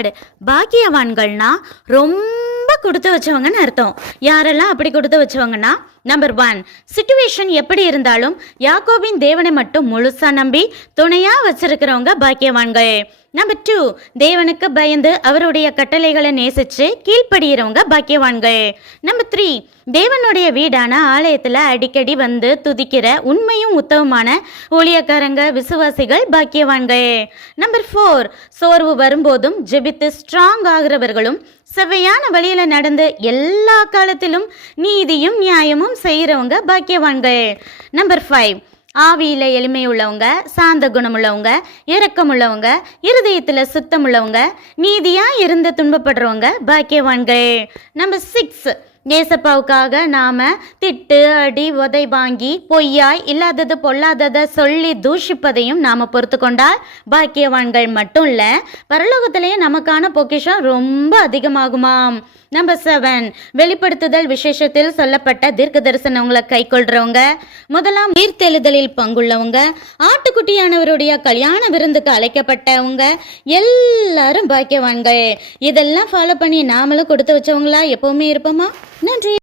Word. பாக்கியவான்கள்னா ரொம்ப கொடுத்து வச்சவங்கன்னு அர்த்தம். யாரெல்லாம் அப்படி கொடுத்து வச்சவங்கன்னா, நம்பர் 1, சிச்சுவேஷன் எப்படி இருந்தாலும் யாக்கோபின் தேவனை மட்டும் முழுசா நம்பி துணையா வச்சிருக்கிறவங்க பாக்கியவான்கள். நம்பர் 2, தேவனுக்கு பயந்து அவருடைய கட்டளைகளை நேசிச்சு கீழ்ப்படுகிறவங்க பாக்கியவான்கள். நம்பர் 3, தேவனுடைய வீடான ஆலயத்துல அடிக்கடி வந்து துதிக்கிற உண்மையும் உத்தமமான ஊழியக்காரங்க விசுவாசிகள் பாக்கியவான்கள். நம்பர் 4, சோர்வு வரும்போதும் ஜெபித்து ஸ்ட்ராங் ஆகிறவர்களும் செவ்வையான வழியில நடந்து எல்லா காலத்திலும் நீதியும் நியாயமும் செய்கிறவங்க பாக்கியவான்கள். நம்பர் 5, ஆவியில எளிமை உள்ளவங்க, சாந்த குணமுள்ளவங்க, இரக்கமுள்ளவங்க, இருதயத்துல சுத்தமுள்ளவங்க, நீதியா இருந்து துன்பப்படுறவங்க பாக்கியவான்கள். நம்பர் 6, ஏசப்பாவுக்காக நாம திட்டு அடி உதை வாங்கி பொய்யாய் இல்லாதது பொல்லாததை சொல்லி தூஷிப்பதையும் நாம பொறுத்து கொண்டால் பாக்கியவான்கள் மட்டும் இல்ல, பரலோகத்திலேயே நமக்கான பொக்கிஷம் ரொம்ப அதிகமாகுமாம். நம்பர் 7, வெளிப்படுத்துதல் விசேஷத்தில் சொல்லப்பட்ட தீர்க்க தரிசனங்களை கை கொள்றவங்க, முதலாம் உயிர்த்தெழுதலில் பங்குள்ளவங்க, ஆட்டுக்குட்டியானவருடைய கல்யாண விருந்துக்கு அழைக்கப்பட்டவங்க எல்லாரும் பாக்கியவான்கள். இதெல்லாம் ஃபாலோ பண்ணி நாமளும் கொடுத்து வச்சவங்களா எப்பவுமே இருப்போமா? நன்றி.